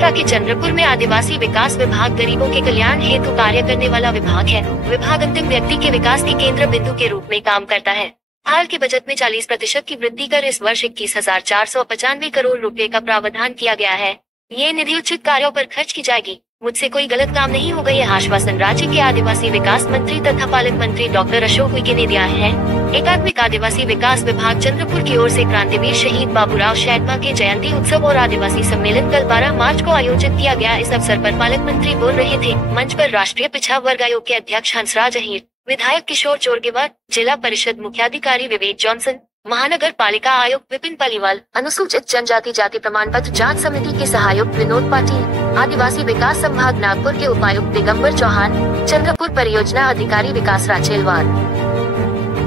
महाराष्ट्र के चंद्रपुर में आदिवासी विकास विभाग गरीबों के कल्याण हेतु कार्य करने वाला विभाग है। विभाग अंतिम व्यक्ति के विकास के केंद्र बिंदु के रूप में काम करता है। हाल के बजट में 40% की वृद्धि कर इस वर्ष 21,495 करोड़ रुपए का प्रावधान किया गया है। ये निधि उचित कार्यों पर खर्च की जाएगी। मुझसे कोई गलत काम नहीं होगा, यह आश्वासन राज्य के आदिवासी विकास मंत्री तथा पालक मंत्री डॉक्टर अशोक उइके ने दिया है। एकात्मिक आदिवासी विकास विभाग चंद्रपुर की ओर से क्रांतिवीर शहीद बाबूराव शैडमा के जयंती उत्सव और आदिवासी सम्मेलन कल 12 मार्च को आयोजित किया गया। इस अवसर पर पालक मंत्री बोल रहे थे। मंच पर राष्ट्रीय पिछड़ा वर्ग आयोग के अध्यक्ष हंसराज अहीर, विधायक किशोर चोरगेवार, जिला परिषद मुख्याधिकारी विवेक जॉनसन, महानगर पालिका आयुक्त विपिन पालीवाल, अनुसूचित जनजाति जाति प्रमाण पत्र जांच समिति के सहायक विनोद पाटिल, आदिवासी विकास संभाग नागपुर के उपायुक्त दिगंबर चौहान, चंद्रपुर परियोजना अधिकारी विकास राचेलवार,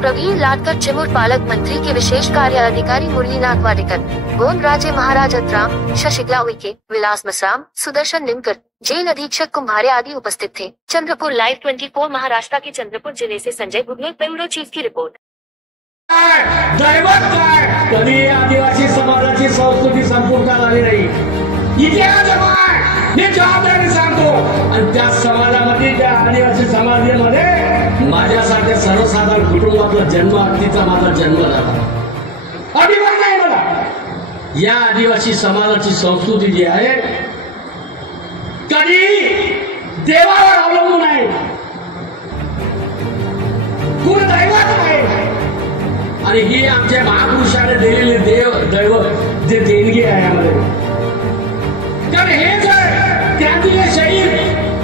प्रवीण लाटकर चिमूर, पालक मंत्री के विशेष कार्य अधिकारी मुरली नागवाडेकर, गोंड राज्य महाराज अतराम, शशिकला उइके, विलास मसराम, सुदर्शन निमकर, जेल अधीक्षक कुम्भारे आदि उपस्थित थे। चंद्रपुर लाइव 24 महाराष्ट्र के चंद्रपुर जिले से संजय बुगले, ब्यूरो चीफ की रिपोर्ट। दैवत काय कधी आदिवासी समाजाची संस्कृती संपुष्टात आली नाही, इतिहास आहे हे जबाबदारी सांगतो। आणि त्या समाजामध्ये, त्या आदिवासी समाजामध्ये माझ्यासारख्या सर्वसाधारण कुटुंबातला जन्म, अगदीचा माझा जन्म झाला। अभिमान नाही मला। या आदिवासी समाजाची संस्कृती जी आहे कधी देवावर अवलंबून आहे, कुल दैवत आहे। आणि ही आमच्या महापुरुषाने दिलेली दैवत जे देणगी आहे आम्हाला। कारण हे जर क्रांतीचे शहीद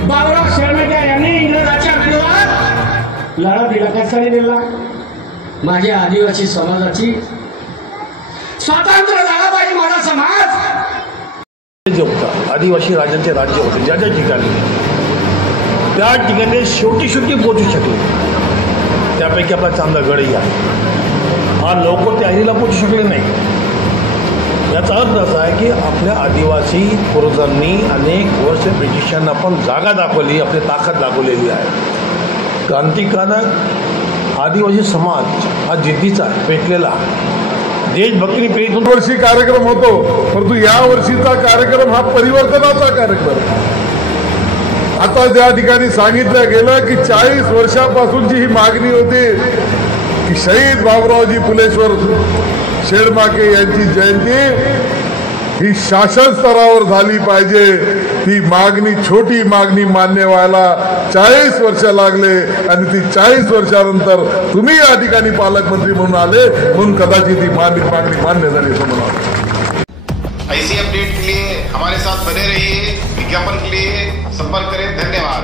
बाबूराव शर्मा यांनी इंग्रजाच्या विरोधात लढा दिला, कशाने दिला? माझ्या आदिवासी समाजाची स्वातंत्र्य झाला पाहिजे, माझा समाज जे होता आदिवासी राजांचे राज्य होते, ज्या ज्या ठिकाणी त्या ठिकाणी शेवटी पोहोचू शकले। त्यापैकी आपला चांदागडही आहे। हा लवकर त्या आईला पोहोचू शकले नाही। याचा अर्थ असा आहे की आपल्या आदिवासी पूर्वजांनी अनेक वर्ष ब्रिटिशांना पण जागा दाखवली, आपली ताकद दाखवलेली आहे। क्रांतिकारक आदिवासी समाज हा जिद्दीचा पेटलेला देशभक्तीने पेटून वर्षी कार्यक्रम होतो, परंतु या वर्षीचा कार्यक्रम हा परिवर्तनाचा कार्यक्रम। आता ज्या ठिकाणी सांगितलं गेलं की 40 वर्षापासूनची ही मागणी होती की शहीद बाबूरावजी फुलेश्वर शेडमाके यांची जयंती ही शासन स्तरावर झाली पाहिजे। ती मागणी, छोटी मागणी मान्य व्हायला 40 वर्ष लागले आणि ती 40 वर्षानंतर तुम्ही या ठिकाणी पालकमंत्री म्हणून आले, म्हणून कदाचित ही मागणी मान्य झाली असं मला। ऐसी अपडेट के लिए हमारे साथ बने रहिए। विज्ञापन के लिए संपर्क करें। धन्यवाद।